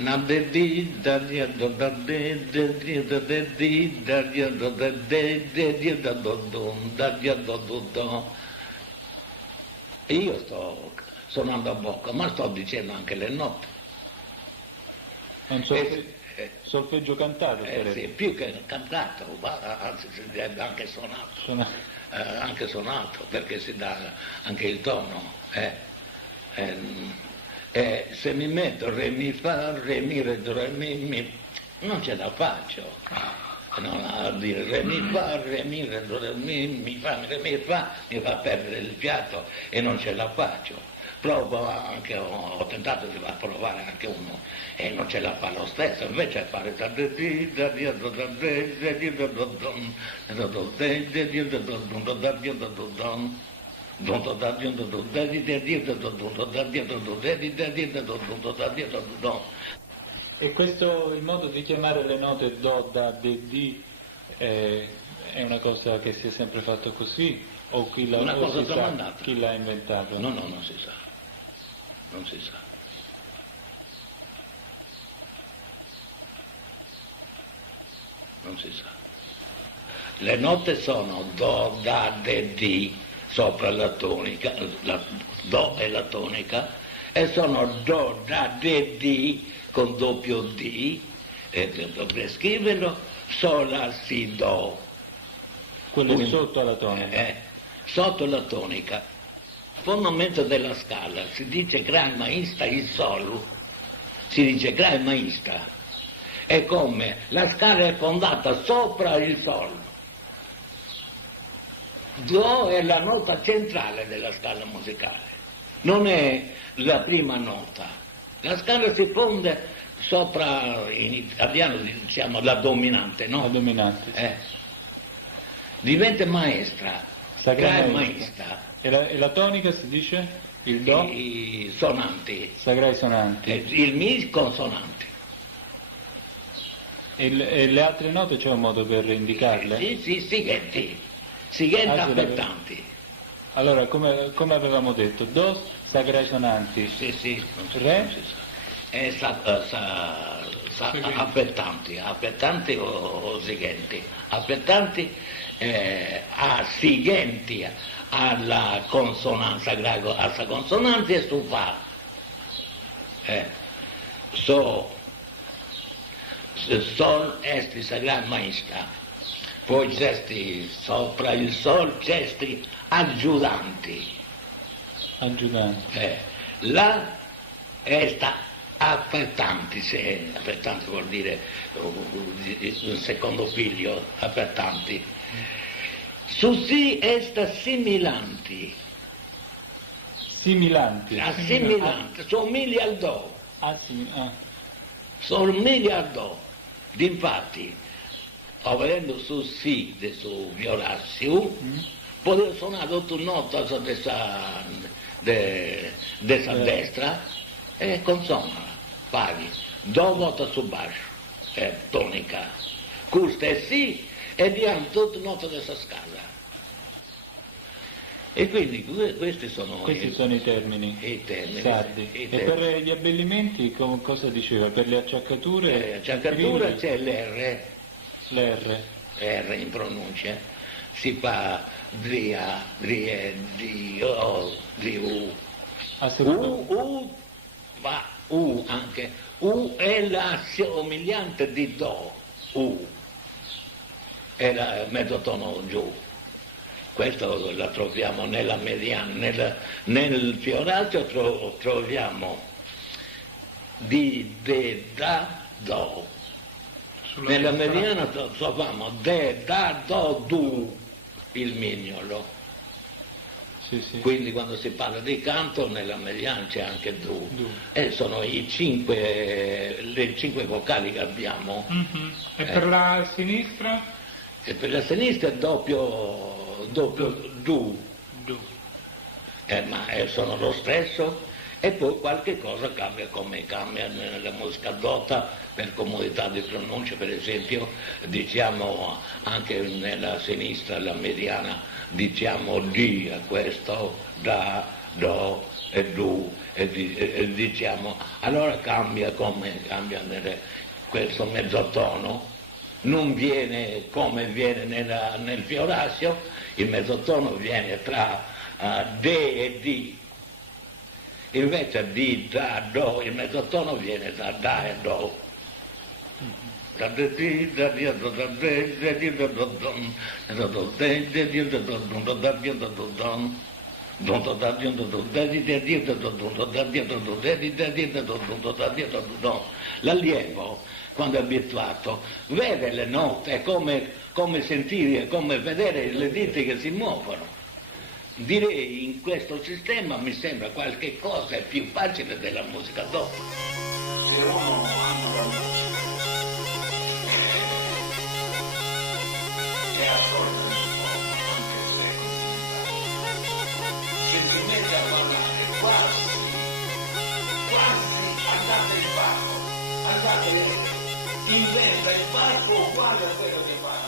Na de di da dia do da de di da dia do da de dia da do da dia do. E io sto suonando a bocca, ma sto dicendo anche le note. È un solfeggio cantato? Sì, più che cantato, anzi si direbbe anche suonato. Anche suonato, perché si dà anche il tono. Se mi metto re mi fa, re mi re do re mi non ce la faccio. Non a dire re mi fa, re mi re do re mi fa, re mi fa perdere il fiato e non ce la faccio. Provo anche, ho tentato di provare anche uno e non ce la fa lo stesso, invece fare E questo, il modo di chiamare le note do, da, de, di è una cosa che si è sempre fatto così? O chi l'ha inventato? No, non si sa. Non si sa. Non si sa. Le note sono do, da, de, di sopra la tonica, do è la tonica, e sono do, da, de, di con doppio D, e dovrei scriverlo, sol, la, si, do. Quello è sotto alla tonica. Sotto la tonica. Fondamento della scala, si dice gran maestra il sol, si dice gran maestra, è come la scala è fondata sopra il sol. Do è la nota centrale della scala musicale, non è la prima nota. La scala si fonde sopra, in italiano diciamo la dominante, no? La dominante. Diventa maestra, gran maestra. E la tonica si dice? Il do? I sonanti. Sacrai sonanti. Il mi consonanti. E le altre note c'è un modo per indicarle? Sì, sighetti. Sighetti affettanti. Allora, come avevamo detto, do, sacrai sonanti. Sì. Re? Affettanti o sighetti. Affettanti a sighetti alla consonanza greco, alla consonanza e su fa. Sol esti sagrada maestra, poi c'è sopra il sol c'è aggiudanti. La esta affettanti, affettanti vuol dire un secondo figlio, affettanti. Su si est assimilanti. Assimilanti, somiglia al do. Somiglia al do. Difatti, avendo su si, su violazio, poteva suonare otto note dessa destra e consona, paghi. Do vota su basso, è tonica. Questa è si e diamo tutte note dessa scala. E quindi questi sono i termini. Sardi. E per gli abbellimenti cosa diceva? Per le acciaccature? Acciaccatura c'è l'R. L'R in pronuncia. Si fa dria, dio, u. U, va, u anche. U è la somigliante di do. U. È il mezzo tono giù. Questo la troviamo nella mediana, nel fioraggio troviamo di, de, da, do. Nella mediana troviamo de, da, do, du, il mignolo. Sì. Quindi quando si parla di canto nella mediana c'è anche du. E sono le cinque vocali che abbiamo. E per la sinistra? E per la sinistra è doppio du. Ma sono lo stesso. E poi qualche cosa cambia, come cambia nella musica dota per comodità di pronuncia. Per esempio diciamo anche nella sinistra, la mediana, diciamo di a questo, da, do e du, e diciamo, allora cambia questo mezzotono, non viene come viene nel Fiorassio, il mezzotono viene tra D e D, invece di da do, il mezzotono viene da da e do. L'allievo, quando è abituato, vede le note, è come sentire, come vedere le dita che si muovono. Direi in questo sistema mi sembra qualche cosa è più facile della musica dopo. Se uno ama la musica e ascolta il suono, anche se è così, se ti metti a parlare quasi andate in parco, inventa il parco uguale a quello che fa.